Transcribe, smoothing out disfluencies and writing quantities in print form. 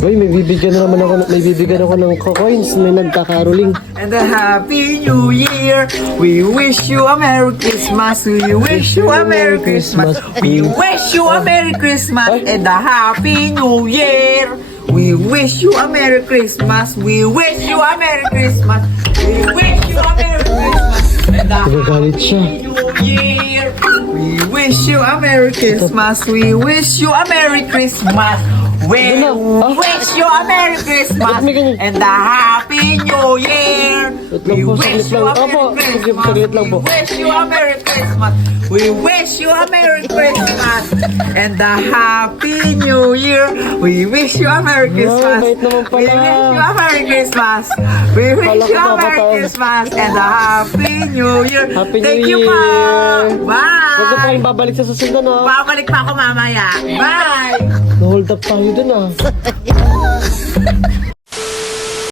Uy, may bibigyan ako ng coins na nagkakaroling. And a Happy New Year. We wish you a Merry Christmas. We wish you a Merry Christmas. We wish you a Merry Christmas and a Happy New Year. We wish you a Merry Christmas. We wish you a Merry Christmas. We wish you a Merry Christmas and a Nagagalit siya. Happy New Year. We wish you a Merry Christmas. We wish you a Merry Christmas. We wish you a Merry Christmas and a Happy New Year. We wish you a Merry Christmas. We wish you a Merry Christmas. We wish you a Merry Christmas and a Happy New Year. We wish you a Merry Christmas. bait naman We pala. wish you a Merry Christmas. We wish you a Merry Christmas and a Happy New Year. Happy New Thank you Year. po. Huwag ka pa Bye. rin babalik sa susunod, ha? Babalik pa ako mamaya. Bye. Na-hold up tayo dun, ah.